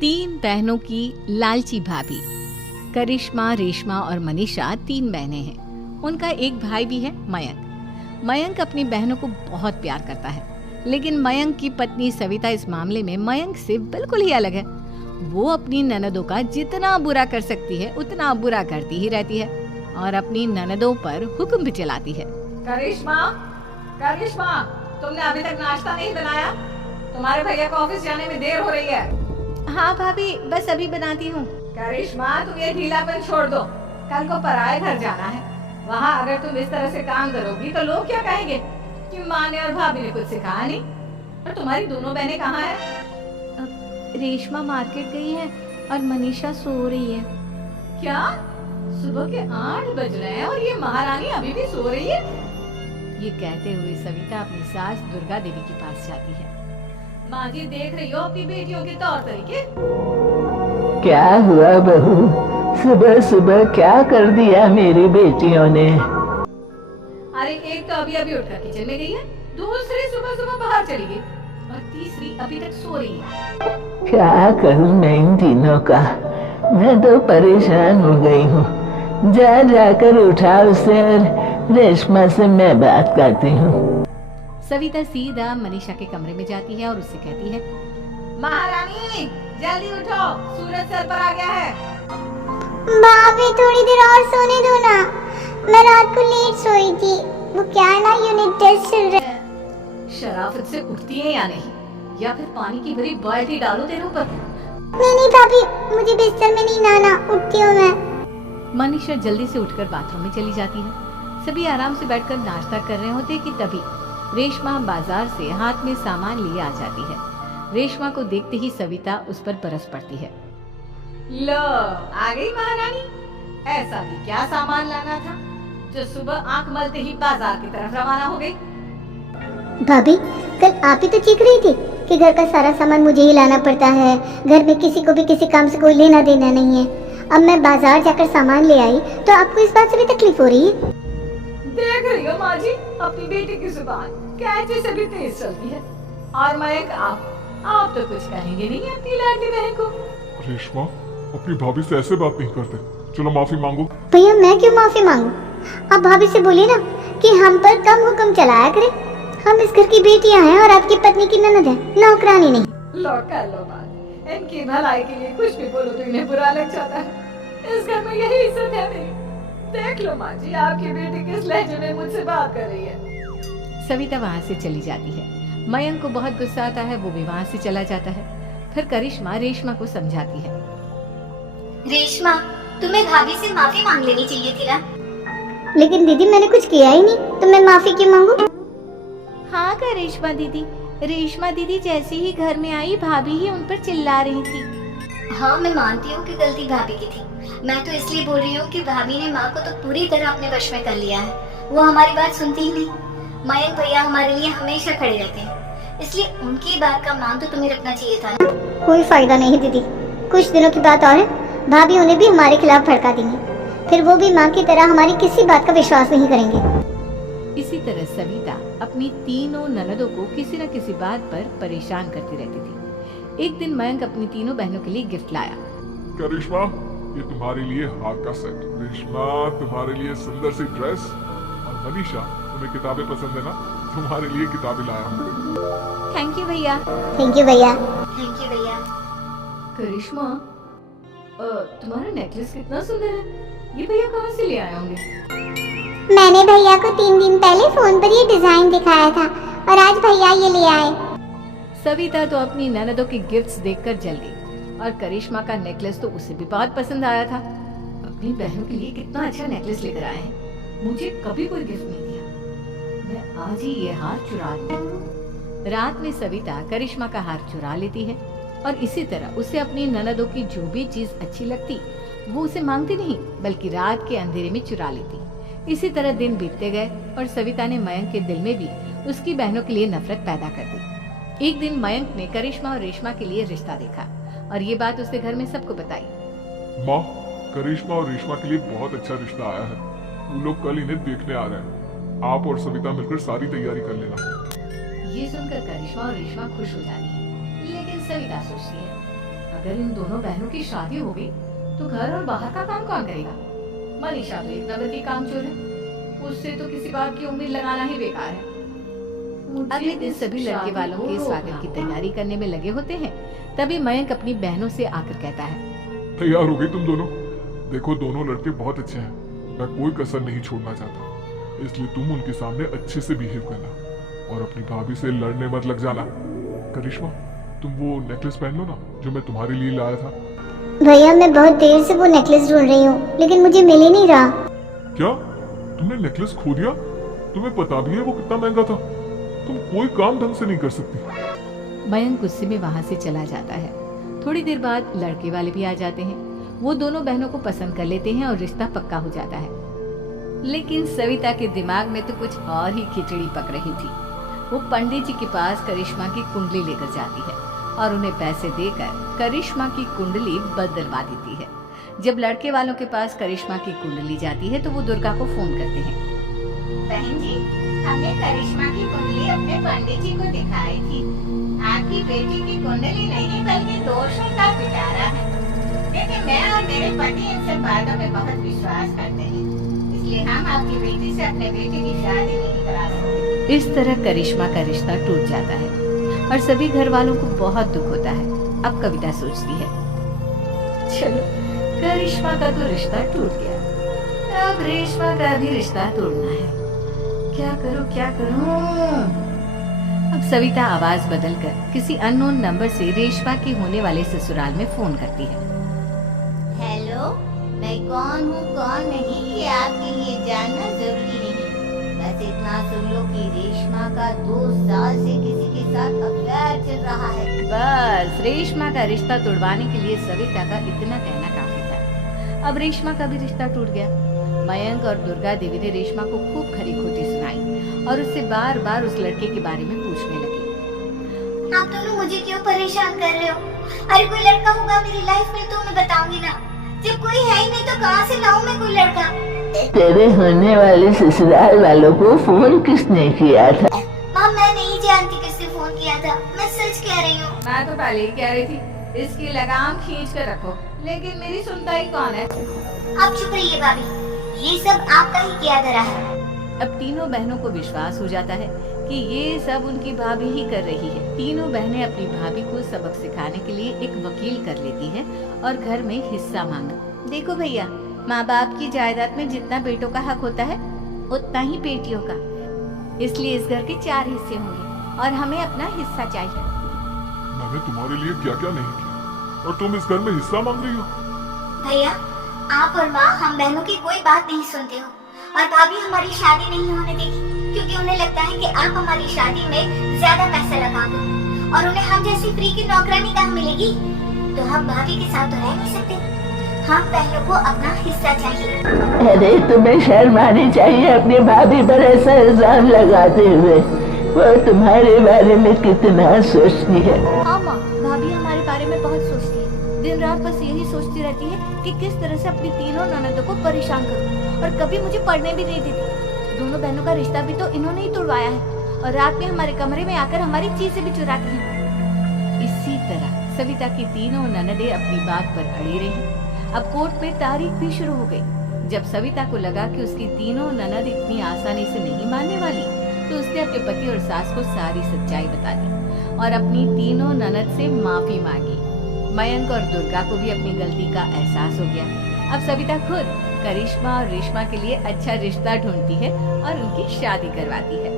तीन बहनों की लालची भाभी। करिश्मा, रेशमा और मनीषा तीन बहनें हैं। उनका एक भाई भी है, मयंक। मयंक अपनी बहनों को बहुत प्यार करता है, लेकिन मयंक की पत्नी सविता इस मामले में मयंक से बिल्कुल ही अलग है। वो अपनी ननदों का जितना बुरा कर सकती है उतना बुरा करती ही रहती है और अपनी ननदों पर हुक्म भी चलाती है। करिश्मा, करिश्मा, तुमने अभी तक नाश्ता नहीं बनाया? तुम्हारे भैया को ऑफिस जाने में देर हो रही है। हाँ भाभी, बस अभी बनाती हूँ। करिश्मा, तुम ये ढीलापन छोड़ दो। कल को पराए घर जाना है। वहाँ अगर तुम इस तरह से काम करोगी तो लोग क्या कहेंगे कि माँ ने और भाभी ने कुछ सिखाया नहीं। और तुम्हारी दोनों बहनें कहाँ हैं? रेशमा मार्केट गई है और मनीषा सो रही है। क्या? सुबह के 8 बज रहे हैं और ये महारानी अभी भी सो रही है? ये कहते हुए सविता अपनी सास दुर्गा देवी के पास जाती है। माँ जी, देख रही हो अपनी बेटियों के तौर तरीके? क्या हुआ बहू, सुबह सुबह क्या कर दिया मेरी बेटियों ने? अरे एक तो अभी अभी उठकर किचन में गई है, दूसरी सुबह सुबह बाहर चली गई और तीसरी अभी तक सो रही है। क्या करूं मैं इन तीनों का, मैं तो परेशान हो गई हूँ। जाकर उठा उसे और रेशमा से मैं बात करती हूँ। सविता सीधा मनीषा के कमरे में जाती है और उससे कहती है, महारानी जल्दी उठो, सूरज सर पर आ गया है। भाभी थोड़ी देर और सोने दो ना, मैं रात को लेट सोई थी। वो क्या है ना, यूनिट टेस्ट चल रहा है। शराफत से उठती है या नहीं, या फिर पानी की भरी बाल्टी डालो तेरे ऊपर? नहीं भाभी, मुझे बिस्तर में नहीं नहाना, उठती हूँ मैं। मनीषा जल्दी से उठकर बाथरूम में चली जाती है। सभी आराम से बैठकर नाश्ता कर रहे होते कि तभी रेशमा बाजार से हाथ में सामान लिए आ जाती है। रेशमा को देखते ही सविता उस पर बरस पड़ती है। लो, आ गई महारानी। ऐसा भी क्या सामान लाना था जो सुबह आंख मलते ही बाजार की तरफ रवाना हो गई? भाभी, कल आप ही तो चीख रही थी कि घर का सारा सामान मुझे ही लाना पड़ता है, घर में किसी को भी किसी काम से कोई लेना देना नहीं है। अब मैं बाजार जाकर सामान ले आई तो आपको इस बात से भी तकलीफ हो रही है? देख रही हो माँ जी, अपनी बेटी की जुबान कैंची से भी तेज चलती है। और मयंक, आप तो कुछ कहेंगे नहीं अपनी लाडली बहन को? रेशमा, अपनी भाभी से ऐसे बात नहीं करते। चलो माफी मांगो। भैया, मैं क्यों माफी मांगू? आप भाभी से बोलिए ना कि हम पर कम हुक्म चलाया करे। हम इस घर की बेटियां हैं और आपकी पत्नी की ननद है, नौकरानी नहीं। लो कर लो बात। इनकी भलाई के लिए कुछ भी बोलो तो इन्हें बुरा लग जाता है। इस घर में यही इज्जत है मेरी। देख लो माँ जी, आपकी बेटी किस लहजे में मुझसे बात कर रही है। सविता वहाँ से चली जाती है। मयंक को बहुत गुस्सा आता है, वो भी वहाँ से चला जाता है। फिर करिश्मा रेशमा को समझाती है। रेशमा, तुम्हें भाभी से माफी मांग लेनी चाहिए थी ना। लेकिन दीदी, मैंने कुछ किया ही नहीं, तो मैं माफी क्यों मांगू? हाँ करिश्मा दीदी, रेशमा दीदी जैसे ही घर में आई भाभी ही उन पर चिल्ला रही थी। हाँ, मैं मानती हूँ कि गलती भाभी की थी। मैं तो इसलिए बोल रही हूँ कि भाभी ने माँ को तो पूरी तरह अपने वश में कर लिया है। वो हमारी बात सुनती ही नहीं। मयंक भैया हमारे लिए हमेशा खड़े रहते हैं, इसलिए उनकी बात का मान तो तुम्हें रखना चाहिए था ना। कोई फायदा नहीं दीदी, कुछ दिनों की बात और है, भाभी उन्हें भी हमारे खिलाफ भड़का देंगी। फिर वो भी माँ की तरह हमारी किसी बात का विश्वास नहीं करेंगे। इसी तरह सविता अपनी तीनों ननदों को किसी न किसी बात पर परेशान करती रहती थी। एक दिन मयंक अपनी तीनों बहनों के लिए गिफ्ट लाया। करिश्मा, ये तुम्हारे लिए हार का सेट। रेशमा, तुम्हारे लिए सुंदर सी ड्रेस। और मनीषा, तुम्हें किताबें पसंद है ना, तुम्हारे लिए किताबें लाया हूँ। थैंक यू भैया। थैंक यू भैया। थैंक यू भैया। करिश्मा, तुम्हारा नेकलेस कितना सुंदर है। ये भैया कहाँ से ले आए होंगे? मैंने भैया को 3 दिन पहले फोन पर ये डिजाइन दिखाया था और आज भैया ये ले आए। सविता तो अपनी ननदों के गिफ्ट्स देखकर जल गई और करिश्मा का नेकलेस तो उसे भी बहुत पसंद आया था। अपनी बहनों के लिए कितना अच्छा नेकलेस लेकर आए हैं। मुझे कभी कोई गिफ्ट नहीं दिया। मैं आज ही ये हार चुरा लूं। रात में सविता करिश्मा का हार चुरा लेती है और इसी तरह उसे अपनी ननदों की जो भी चीज अच्छी लगती वो उसे मांगती नहीं, बल्कि रात के अंधेरे में चुरा लेती। इसी तरह दिन बीतते गए और सविता ने मयंक के दिल में भी उसकी बहनों के लिए नफरत पैदा कर दी। एक दिन मयंक ने करिश्मा और रेशमा के लिए रिश्ता देखा और ये बात उसने घर में सबको बताई। माँ, करिश्मा और रेशमा के लिए बहुत अच्छा रिश्ता आया है। वो लोग कल इन्हें देखने आ रहे हैं। आप और सविता मिलकर सारी तैयारी कर लेना। ये सुनकर करिश्मा और रेशमा खुश हो जाती है, लेकिन सविता सोचती है अगर इन दोनों बहनों की शादी हो गई तो घर और बाहर का काम कौन करेगा? मनीषा तो एक नंबर की कामचोर है, उससे तो किसी बात की उम्मीद लगाना ही बेकार है। अगले दिन सभी लड़के वालों के स्वागत की तैयारी करने में लगे होते हैं। तभी मयंक अपनी बहनों से आकर कहता है, तैयार हो गई तुम दोनों? देखो दोनों लड़के बहुत अच्छे हैं, मैं कोई कसर नहीं छोड़ना चाहता, इसलिए तुम उनके सामने अच्छे से बिहेव करना और अपनी भाभी से लड़ने मत लग जाना। करिश्मा, तुम वो नेकलेस पहन लो ना जो मैं तुम्हारे लिए लाया था। भैया मैं बहुत देर से वो नेकलेस ढूंढ रही हूँ लेकिन मुझे मिल ही नहीं रहा। क्या तुमने नेकलेस खो दिया? तुम्हें पता भी है वो कितना महंगा था? तुम कोई काम ढंग से नहीं कर सकती। मयंक गुस्से में वहां से चला जाता है। थोड़ी देर बाद लड़के वाले भी आ जाते हैं। वो दोनों बहनों को पसंद कर लेते हैं और रिश्ता पक्का हो जाता है। लेकिन सविता के दिमाग में तो कुछ और ही खिचड़ी पक रही थी। वो पंडित जी के पास करिश्मा की कुंडली लेकर जाती है और उन्हें पैसे देकर करिश्मा की कुंडली बदलवा देती है। जब लड़के वालों के पास करिश्मा की कुंडली जाती है तो वो दुर्गा को फोन करते हैं। बहन जी, हमने करिश्मा की कुंडली अपने पंडित जी को दिखाई थी। आपकी बेटी की कुंडली नहीं बल्कि दोषों का पिटारा है। लेकिन मैं और मेरे पति इन सब बातों में बहुत विश्वास करते हैं, इसलिए हम आपकी बेटी से अपने बेटे की शादी नहीं करा सकते। इस तरह करिश्मा का रिश्ता टूट जाता है और सभी घर वालों को बहुत दुख होता है। अब कविता सोचती है, चलो करिश्मा का तो रिश्ता टूट गया, अब रेशमा का भी रिश्ता तोड़ना है। क्या करूं? अब सविता आवाज बदलकर किसी अननोन नंबर से रेशमा के होने वाले ससुराल में फोन करती है। हेलो, मैं कौन हूँ कौन नहीं ये आपके लिए जानना जरूरी नहीं, बस इतना सुन लो कि रेशमा का 2 साल से किसी के साथ अफेयर चल रहा है। बस रेशमा का रिश्ता तोड़वाने के लिए सविता का इतना कहना काफी था। अब रेशमा का भी रिश्ता टूट गया। मयंक और दुर्गा देवी ने रेशमा को खूब खरी खोटी सुनाई और उससे बार बार उस लड़के के बारे में पूछने लगी। आप दोनों मुझे क्यों परेशान कर रहे हो? अरे कोई लड़का होगा मेरी लाइफ में तो मैं बताऊंगी ना, जब कोई है ही नहीं तो कहाँ से लाऊं मैं कोई लड़का? तेरे होने वाले ससुराल वालों को फोन किसने किया था? माँ मैं नहीं जानती किसने फोन किया था, मैं सच कह रही हूँ। मैं तो पहले ही कह रही थी इसकी लगाम खींच कर रखो, लेकिन मेरी सुनता ही कौन है? आप चुप रहिए भाभी, ये सब आपका ही किया धरा है। अब तीनों बहनों को विश्वास हो जाता है कि ये सब उनकी भाभी ही कर रही है। तीनों बहनें अपनी भाभी को सबक सिखाने के लिए एक वकील कर लेती हैं और घर में हिस्सा मांगा। देखो भैया, माँ बाप की जायदाद में जितना बेटों का हक होता है उतना ही बेटियों का, इसलिए इस घर के 4 हिस्से होंगे और हमें अपना हिस्सा चाहिए। मैंने तुम्हारे लिए क्या क्या नहीं किया और तुम इस घर में हिस्सा मांग रही हो? भैया, आप और माँ हम बहनों की कोई बात नहीं सुनते हो और भाभी हमारी शादी नहीं होने देगी क्योंकि उन्हें लगता है कि आप हमारी शादी में ज्यादा पैसा लगा दो और उन्हें हम जैसी फ्री की नौकरानी कहाँ मिलेगी, तो हम भाभी के साथ तो रह नहीं सकते। हम बहनों को अपना हिस्सा चाहिए। अरे तुम्हें शर्म आनी चाहिए अपनी भाभी पर ऐसा इल्जाम लगाते हुए। वो तुम्हारे बारे में कितना सोचती है। हाँ माँ, भाभी हमारे बारे में बहुत सोचती है। दिन रात बस यही सोचती रहती है कि किस तरह से अपनी तीनों ननदों को परेशान करूं और कभी मुझे पढ़ने भी नहीं देती। दोनों बहनों का रिश्ता भी तो इन्होंने ही तोड़वाया है और रात में हमारे कमरे में आकर हमारी चीजें भी चुराती हैं। इसी तरह सविता की तीनों ननदें अपनी बात पर अड़ी रही। अब कोर्ट में तारीख भी शुरू हो गई। जब सविता को लगा कि उसकी तीनों ननद इतनी आसानी से नहीं मानने वाली, तो उसने अपने पति और सास को सारी सच्चाई बता दी और अपनी तीनों ननद से माफी मांगी। मयंक और दुर्गा को भी अपनी गलती का एहसास हो गया। अब सविता खुद करिश्मा और रेशमा के लिए अच्छा रिश्ता ढूंढती है और उनकी शादी करवाती है।